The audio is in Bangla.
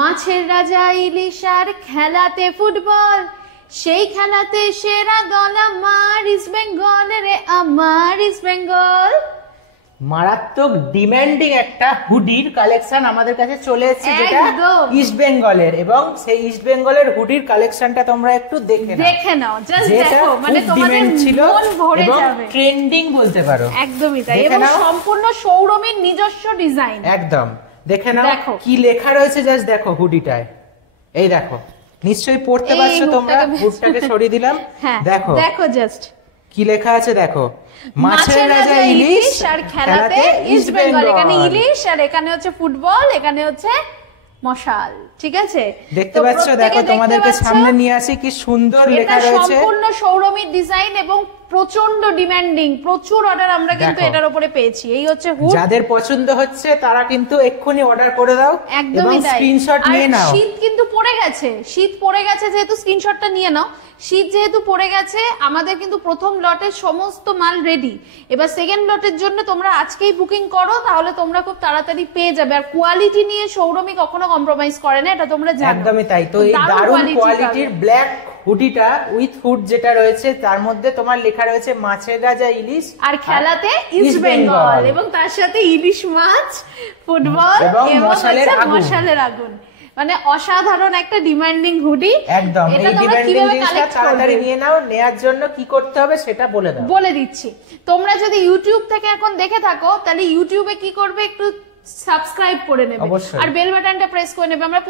মাছের রাজা ইলিশ আর খেলাতে ফুটবল, সেই খেলাতে সেরা দল আমার ইস্ট বেঙ্গল রে, আমার ইস্ট বেঙ্গল। মারাত্মক ডিমান্ডিং একটা হুডির কালেকশন আমাদের কাছে চলে এসেছে, যেটা ইস্ট বেঙ্গলের, এবং সেই ইস্ট বেঙ্গলের হুডির কালেকশনটা তোমরা একটু দেখে নাও। জাস্ট দেখো, মানে তোমাদের মন ভরে যাবে। ট্রেন্ডিং বলতে পারো, একদমই তাই, এবং সম্পূর্ণ সৌরমীর নিজস্ব ডিজাইন। একদম দেখে নাও কি লেখা রয়েছে, জাস্ট দেখো হুডিটায়। এই দেখো, নিশ্চয়ই পড়তে পারছো তোমরা, হুডটাকে সরিয়ে দিলাম, দেখো দেখো জাস্ট কি লেখা আছে, দেখো মাছের রাজা ইলিশ আর খেলাতে ইস্ট বেঙ্গল। এখানে ইলিশ আর এখানে হচ্ছে ফুটবল, এখানে হচ্ছে মশাল, ঠিক আছে? দেখতে পাচ্ছ, দেখো তোমাদেরকে সামনে নিয়ে আসি, কি সুন্দর লেখা রয়েছে। সম্পূর্ণ সৌরমীর ডিজাইন এবং প্রচন্ড ডিমান্ডিং, প্রচুর অর্ডার আমরা কিন্তু এটার উপরে পেয়েছি। এই হচ্ছে হুড, যাদের পছন্দ হচ্ছে তারা কিন্তু এক্ষুনি অর্ডার করে দাও এবং স্ক্রিনশট নিয়ে নাও। শীত কিন্তু পড়ে গেছে, শীত পড়ে গেছে, যেহেতু স্ক্রিনশটটা নিয়ে নাও। শীত যেহেতু পড়ে গেছে, আমাদের কিন্তু প্রথম লটের সমস্ত মাল রেডি। এবার সেকেন্ড লটের জন্য তোমরা আজকেই বুকিং করো, তাহলে তোমরা খুব তাড়াতাড়ি পেয়ে যাবে। আর কোয়ালিটি নিয়ে সৌরমী কখনো কম্প্রোমাইজ করে না, এটা তোমরা জানো। একদমই তাই। তো এই দারুণ কোয়ালিটির ব্ল্যাক হুডিটা উইথ হুড যেটা রয়েছে, তার মধ্যে তোমার লেখা রয়েছে মাছের রাজা ইলিশ আর খেলাতে ইস্ট বেঙ্গল, এবং তার সাথে ইলিশ মাছ, ফুটবল এবং মশালের আগুন। মানে অসাধারণ একটা ডিমান্ডিং হুডি। একদম, এই ডিমান্ডিং জিনিসটা তাড়াতাড়ি নিয়ে নাও। নেয়ার জন্য কি করতে হবে সেটা বলে দাও। বলে দিচ্ছি, তোমরা যদি ইউটিউব থেকে এখন দেখে থাকো, তাহলে ইউটিউবে কি করবে, একটু সাবস্ক্রাইব করে নেবে আর বেল বাটনটা প্রেস করে নেবে। আমরা